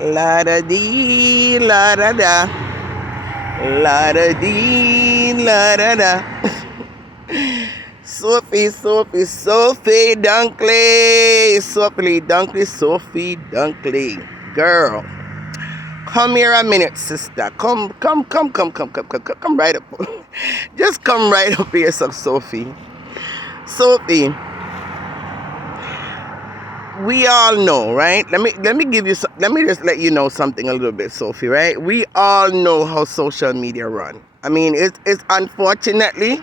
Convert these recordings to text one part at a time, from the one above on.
La da dee, la da da. La da dee, la da da. Sophie Dunkley. Sophie Dunkley. Girl. Come here a minute, sister. Come right up. Just come right up here, Sophie. Sophie, we all know, right? Let me give you. Let me just let you know something a little bit, Sophie. Right? We all know how social media run. I mean, it's unfortunately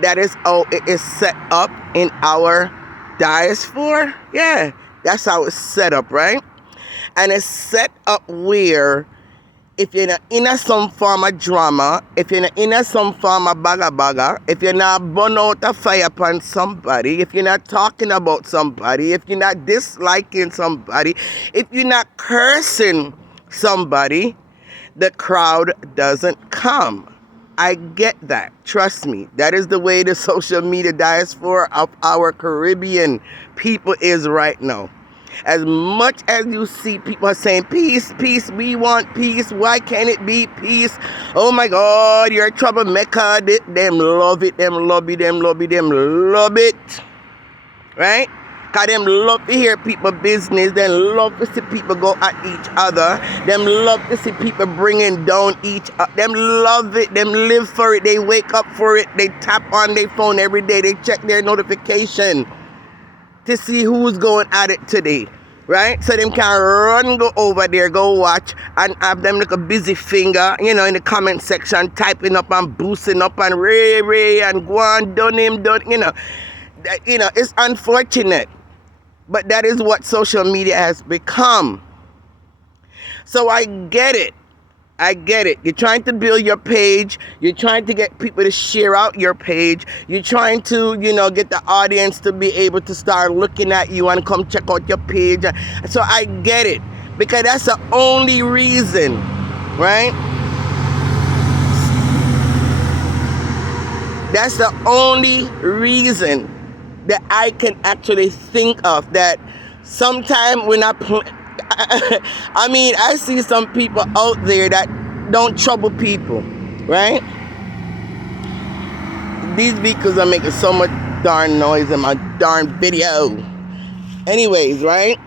that is how it is set up in our diaspora. Yeah, that's how it's set up, right? And it's set up where if you're not in some form of drama, if you're not in some form of baga, if you're not burn out a fire upon somebody, if you're not talking about somebody, if you're not disliking somebody, if you're not cursing somebody, the crowd doesn't come. I get that. Trust me. That is the way the social media diaspora of our Caribbean people is right now. As much as you see people saying, peace, peace, we want peace, why can't it be peace? Oh my God, you're a troublemaker. Them love it, them love it, them love it, them love it. Right? Because them love to hear people business. They love to see people go at each other. Them love to see people bringing down each other. Them love it. Them live for it. They wake up for it. They tap on their phone every day. They check their notification to see who's going at it today, right? So them can run, go over there, go watch, and have them like a busy finger, in the comment section, typing up and boosting up and Ray, and go on, done him, it's unfortunate, but that is what social media has become. So I get it. You're trying to build your page. You're trying to get people to share out your page. You're trying to, get the audience to be able to start looking at you and come check out your page. So I get it. Because that's the only reason, right? That's the only reason that I can actually think of that sometime when I see some people out there that don't trouble people, right? These vehicles are making so much darn noise in my darn video. Anyways, right?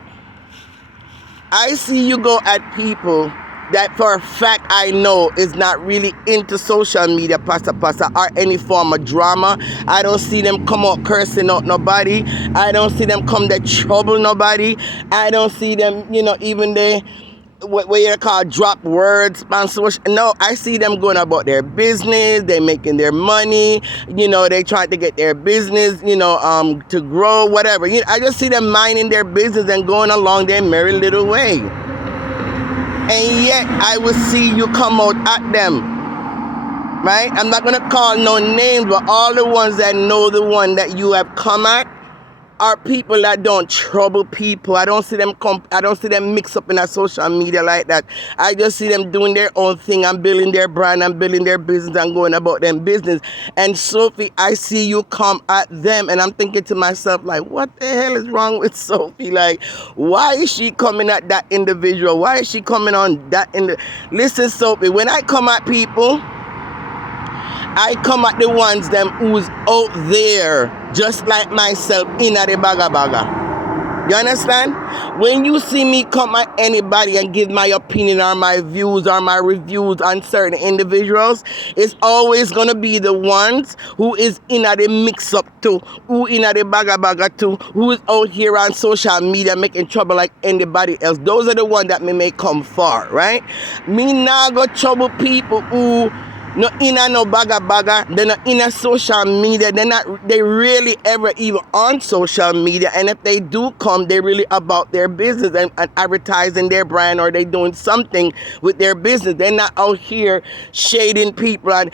I see you go at people that for a fact I know is not really into social media, pasa, or any form of drama. I don't see them come out cursing out nobody. I don't see them come to trouble nobody. I don't see them, even they, what you call drop words on social. No, I see them going about their business. They making their money. They trying to get their business, to grow, whatever. I just see them minding their business and going along their merry little way. And yet, I will see you come out at them, right? I'm not going to call no names, but all the ones that know the one that you have come at are people that don't trouble people. I don't see them mix up in a social media like that. I just see them doing their own thing and building their brand and building their business and going about them business. And Sophie, I see you come at them and I'm thinking to myself, like, what the hell is wrong with Sophie? Like, why is she coming at that individual? Why is she coming on that Listen, Sophie, when I come at people, I come at the ones them who's out there, just like myself, in a the baga. You understand? When you see me come at anybody and give my opinion or my views or my reviews on certain individuals, it's always gonna be the ones who is in a the mix up too, who in a the baga too, who is out here on social media making trouble like anybody else. Those are the ones that may come far, right? Me nah go trouble people who no in a no baga, they're not in a social media, they really ever even on social media, and if they do come, they really about their business and advertising their brand, or they doing something with their business. They're not out here shading people, and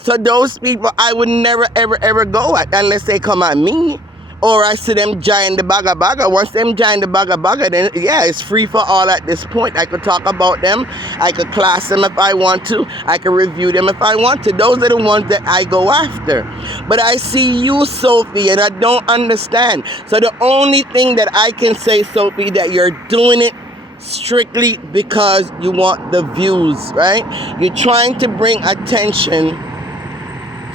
so those people I would never ever go at unless they come at me. Or I see them join the baga. Once them join the baga, then yeah, it's free for all at this point. I could talk about them. I could class them if I want to. I could review them if I want to. Those are the ones that I go after. But I see you, Sophie, and I don't understand. So the only thing that I can say, Sophie, that you're doing it strictly because you want the views, right? You're trying to bring attention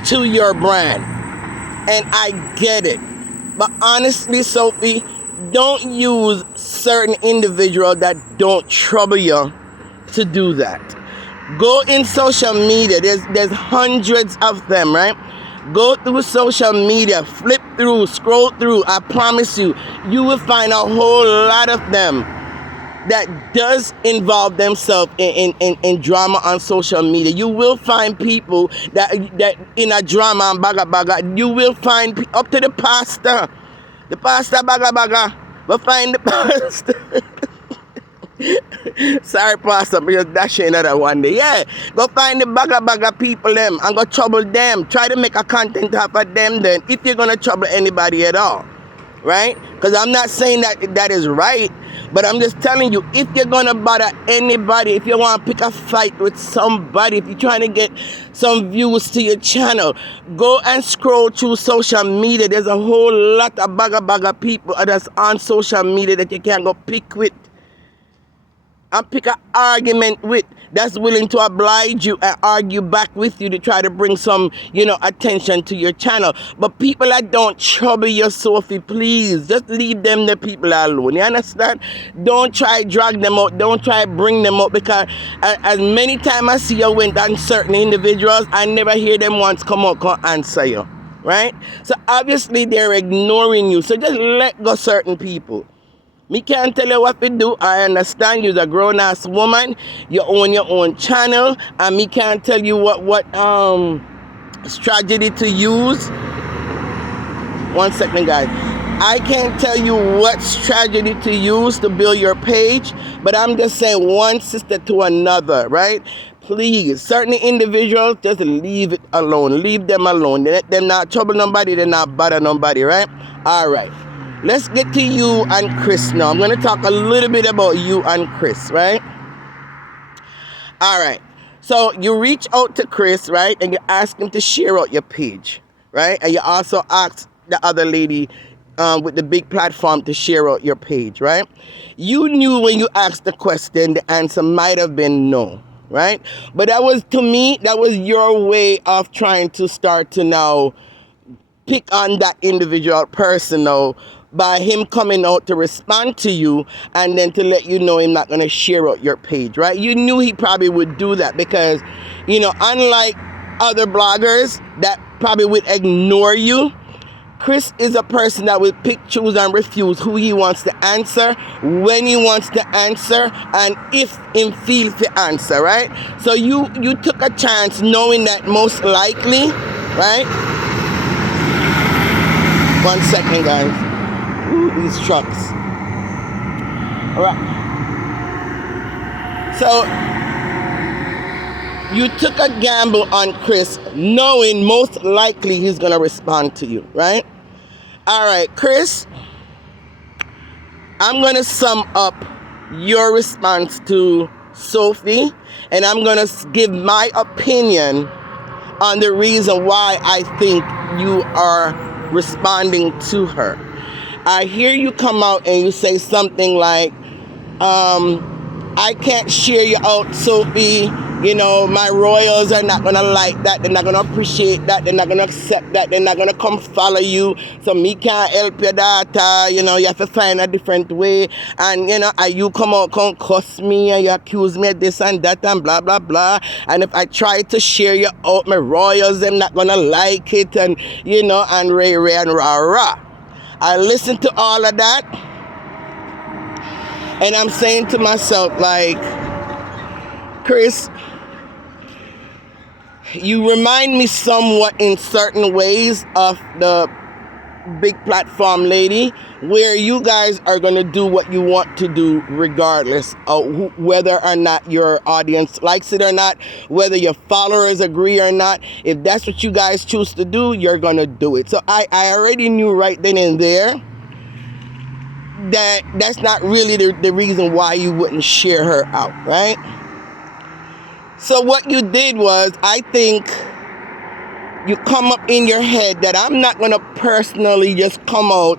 to your brand. And I get it. But honestly, Sophie, don't use certain individuals that don't trouble you to do that. Go in social media. There's hundreds of them, right? Go through social media, flip through, scroll through. I promise you, you will find a whole lot of them that does involve themselves in drama on social media. You will find people that in a drama and baga. You will find up to the pastor baga. But find the pastor. Sorry, Pastor, but you're dashing another one day. Yeah, go find the baga people them and go trouble them. Try to make a content off of them then, if you're gonna trouble anybody at all, right? Because I'm not saying that is right, but I'm just telling you, if you're gonna bother anybody, if you want to pick a fight with somebody, if you're trying to get some views to your channel, go and scroll through social media. There's a whole lot of baga people that's on social media that you can go pick with and pick an argument with, that's willing to oblige you and argue back with you to try to bring some, attention to your channel. But people that don't trouble you, Sophie, please, just leave them the people alone. You understand? Don't try drag them out. Don't try bring them up, because as many times I see you went on certain individuals, I never hear them once come answer you, right? So obviously they're ignoring you. So just let go certain people. Me can't tell you what to do. I understand you're a grown-ass woman. You own your own channel. And me can't tell you what strategy to use. 1 second, guys. I can't tell you what strategy to use to build your page. But I'm just saying, one sister to another, right? Please, certain individuals, just leave it alone. Leave them alone. Let them not trouble nobody. They not bother nobody, right? All right. Let's get to you and Chris now. I'm going to talk a little bit about you and Chris, right? All right. So you reach out to Chris, right? And you ask him to share out your page, right? And you also ask the other lady with the big platform to share out your page, right? You knew when you asked the question, the answer might have been no, right? But that was, to me, that was your way of trying to start to now pick on that individual person now, by him coming out to respond to you and then to let you know he's not going to share out your page, right? You knew he probably would do that because, unlike other bloggers that probably would ignore you, Chris is a person that will pick, choose, and refuse who he wants to answer, when he wants to answer, and if he feels to answer, right? So you took a chance knowing that most likely, right? 1 second, guys. Ooh, these trucks. All right. So you took a gamble on Chris, knowing most likely he's gonna respond to you, right? All right, Chris. I'm gonna sum up your response to Sophie, and I'm gonna give my opinion on the reason why I think you are responding to her. I hear you come out and you say something like, I can't share you out, Sophie. My royals are not going to like that. They're not going to appreciate that. They're not going to accept that. They're not going to come follow you. So me can't help your daughter. You have to find a different way. And, you come out, come cuss me and you accuse me of this and that and blah, blah, blah. And if I try to share you out, my royals, they're not going to like it. And, and ray and rah. I listened to all of that, and I'm saying to myself, like, Chris, you remind me somewhat in certain ways of the big platform lady, where you guys are going to do what you want to do regardless of whether or not your audience likes it or not, whether your followers agree or not. If that's what you guys choose to do, you're going to do it. So I already knew right then and there that's not really the reason why you wouldn't share her out, right? So what you did was, I think you come up in your head that I'm not going to personally just come out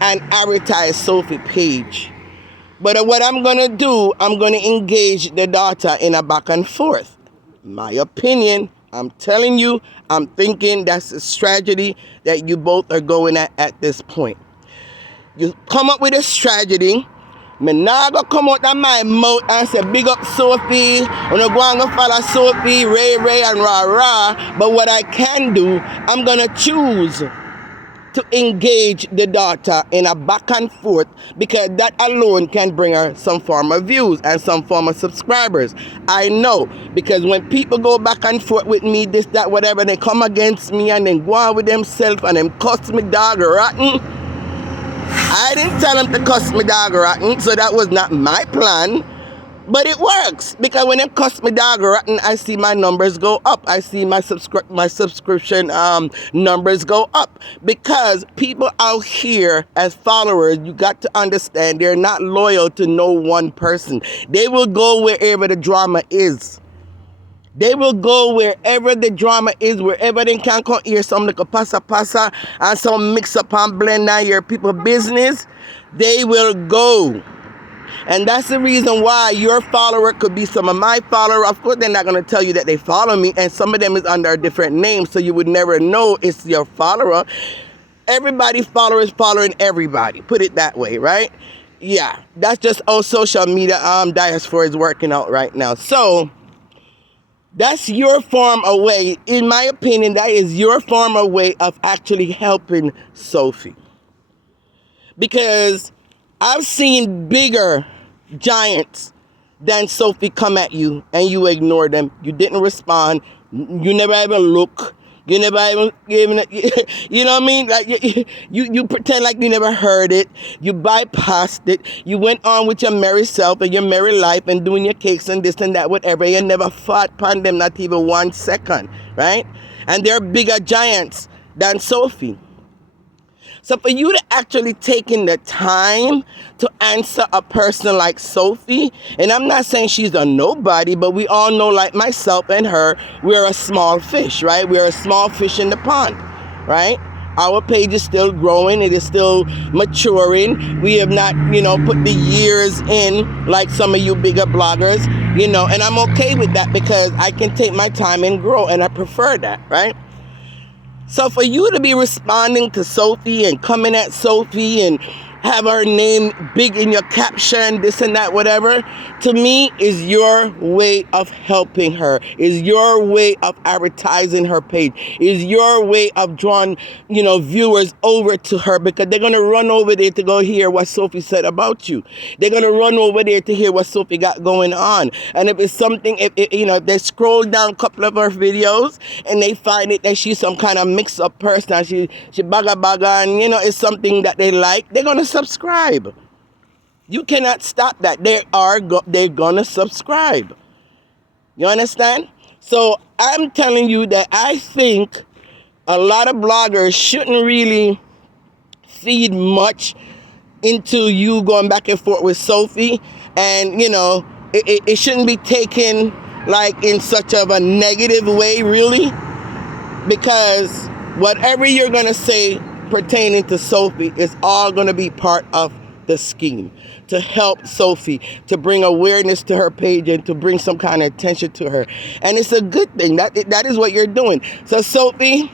and advertise Sophie page. But what I'm going to do, I'm going to engage the daughter in a back and forth. My opinion, I'm telling you, I'm thinking that's a strategy that you both are going at this point. You come up with a strategy. Me nah go come out of my mouth and say big up Sophie, I'm not going to follow Sophie, Ray and rah. But what I can do, I'm going to choose to engage the daughter in a back and forth, because that alone can bring her some form of views and some form of subscribers. I know, because when people go back and forth with me, this, that, whatever, they come against me and then go on with themselves and them cuss me dog rotten. I didn't tell them to cuss me dog rotten, so that was not my plan. But it works, because when they cuss me dog rotten, I see my numbers go up. I see my subscription numbers go up. Because people out here as followers, you got to understand, they're not loyal to no one person. They will go wherever the drama is. They will go wherever the drama is, wherever they can come hear some little pasa and some mix up and blend on your people business. They will go. And that's the reason why your follower could be some of my followers. Of course, they're not going to tell you that they follow me. And some of them is under a different name, so you would never know it's your follower. Everybody follower is following everybody. Put it that way, right? Yeah, that's just how social media diaspora is working out right now. So that's your form of way. In my opinion, that is your form of way of actually helping Sophie. Because I've seen bigger giants than Sophie come at you and you ignore them. You didn't respond. You never even look. You never even you know what I mean? Like you pretend like you never heard it. You bypassed it. You went on with your merry self and your merry life and doing your cakes and this and that, whatever. You never fought upon them, not even 1 second, right? And they're bigger giants than Sophie. So for you to actually taking the time to answer a person like Sophie, and I'm not saying she's a nobody, but we all know, like myself and her, we're a small fish, right? We're a small fish in the pond, right? Our page is still growing. It is still maturing. We have not, put the years in like some of you bigger bloggers, and I'm okay with that because I can take my time and grow, and I prefer that, right? So for you to be responding to Sophie and coming at Sophie and have her name big in your caption, this and that, whatever, to me is your way of helping her, is your way of advertising her page, is your way of drawing, viewers over to her, because they're going to run over there to go hear what Sophie said about you. They're going to run over there to hear what Sophie got going on. And if it's something, if they scroll down a couple of her videos and they find it that she's some kind of mix-up person, she baga, and, it's something that they like, they're going to subscribe. You cannot stop that. They're gonna subscribe. You understand? So I'm telling you that I think a lot of bloggers shouldn't really feed much into you going back and forth with Sophie, and it shouldn't be taken like in such of a negative way, really, because whatever you're gonna say pertaining to Sophie is all going to be part of the scheme to help Sophie, to bring awareness to her page and to bring some kind of attention to her. And it's a good thing. That is what you're doing. So Sophie,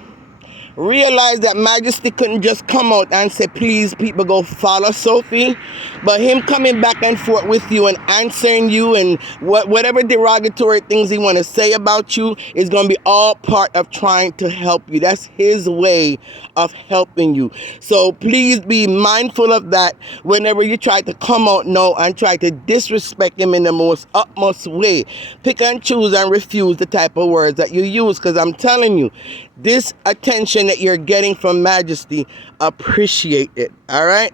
realize that Majesty couldn't just come out and say, please, people, go follow Sophie. But him coming back and forth with you and answering you and whatever derogatory things he want to say about you is going to be all part of trying to help you. That's his way of helping you. So please be mindful of that whenever you try to come out now and try to disrespect him in the most utmost way. Pick and choose and refuse the type of words that you use, because I'm telling you, this attention that you're getting from Majesty, appreciate it. All right.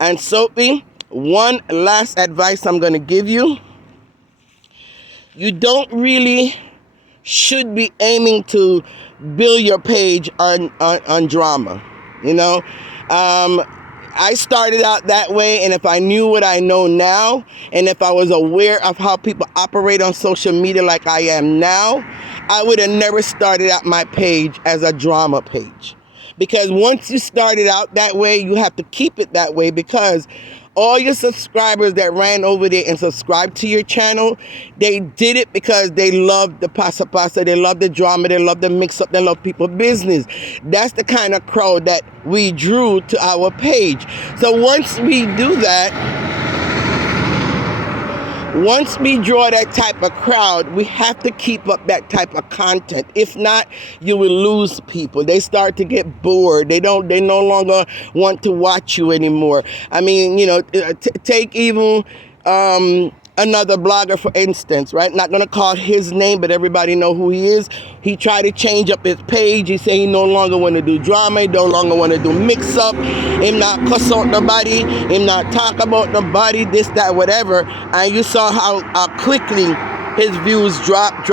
And Sophie, one last advice I'm going to give you. You don't really should be aiming to build your page on drama. I started out that way, and if I knew what I know now, and if I was aware of how people operate on social media like I am now, I would have never started out my page as a drama page. Because once you start it out that way, you have to keep it that way, because all your subscribers that ran over there and subscribed to your channel, they did it because they love the pasa pasa, they love the drama, they love the mix-up, they love people business. That's the kind of crowd that we drew to our page. So once we do that, once we draw that type of crowd, we have to keep up that type of content. If not, you will lose people. They start to get bored. They no longer want to watch you anymore. I mean, you know, take even another blogger, for instance, right? Not going to call his name, but everybody know who he is. He tried to change up his page. He said he no longer want to do drama. He no longer want to do mix-up. Him not cuss out nobody. Him not talk about nobody, this, that, whatever. And you saw how quickly his views drop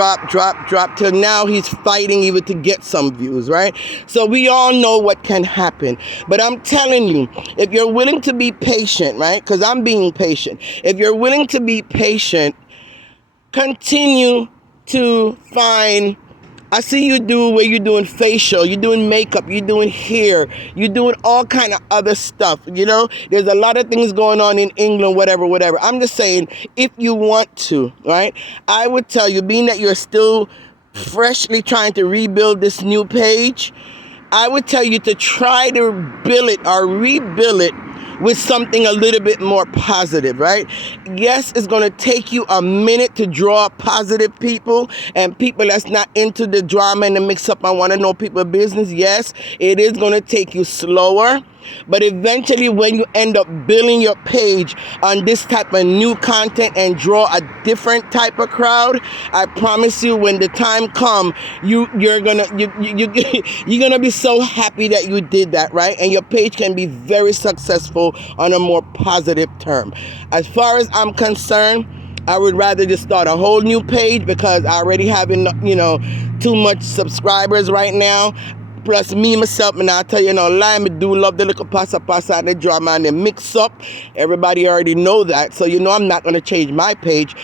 till now he's fighting even to get some views, right? So we all know what can happen. But I'm telling you, if you're willing to be patient, right? Because I'm being patient. If you're willing to be patient, continue to find. I see you do where you're doing facial, you're doing makeup, you're doing hair, you're doing all kind of other stuff, you know? There's a lot of things going on in England, whatever. I'm just saying, if you want to, right? I would tell you, being that you're still freshly trying to rebuild this new page, I would tell you to try to build it or rebuild it with something a little bit more positive, right? Yes, it's going to take you a minute to draw positive people and people that's not into the drama and the mix-up and want to know people's business. Yes, it is going to take you slower. But eventually, when you end up building your page on this type of new content and draw a different type of crowd, I promise you, when the time comes, you're gonna be so happy that you did that, right? And your page can be very successful on a more positive term. As far as I'm concerned, I would rather just start a whole new page because I already have, too much subscribers right now. Plus me, myself, and I'll tell you no lie, I do love the little pasa and the drama and the mix up. Everybody already know that. So, I'm not going to change my page.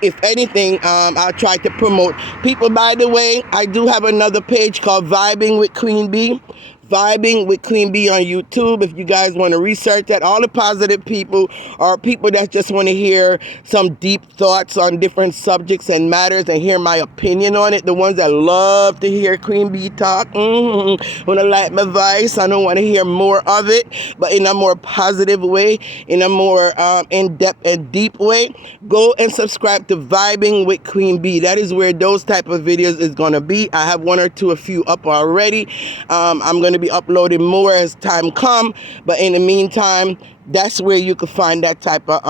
If anything, I'll try to promote people. By the way, I do have another page called Vibing with Queen Bee. Vibing with Queen Bee on YouTube. If you guys want to research that, all the positive people are people that just want to hear some deep thoughts on different subjects and matters and hear my opinion on it. The ones that love to hear Queen Bee talk, want to like my voice. I don't want to hear more of it, but in a more positive way, in a more in-depth and deep way. Go and subscribe to Vibing with Queen Bee. That is where those type of videos is going to be. I have a few up already. I'm going to be uploading more as time come, but in the meantime, that's where you can find that type of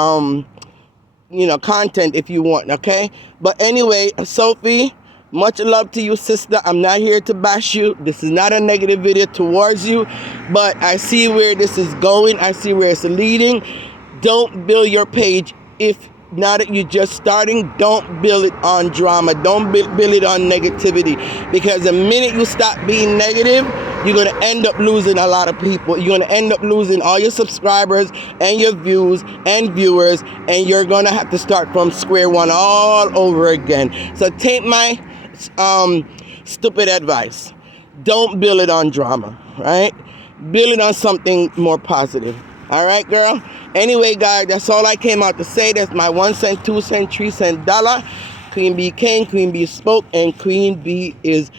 content if you want. Okay, but anyway, Sophie, much love to you, sister. I'm not here to bash you. This is not a negative video towards you, but I see where this is going. I see where it's leading. Don't build your page if now that you're just starting. Don't build it on drama. Don't build it on negativity, because the minute you stop being negative, you're going to end up losing a lot of people. You're going to end up losing all your subscribers and your views and viewers, and you're going to have to start from square one all over again. So take my stupid advice. Don't build it on drama, right? Build it on something more positive. All right, girl? Anyway, guys, that's all I came out to say. That's my 1 cent, 2 cent, 3 cent dollar. Queen Bee came, Queen Bee spoke, and Queen Bee is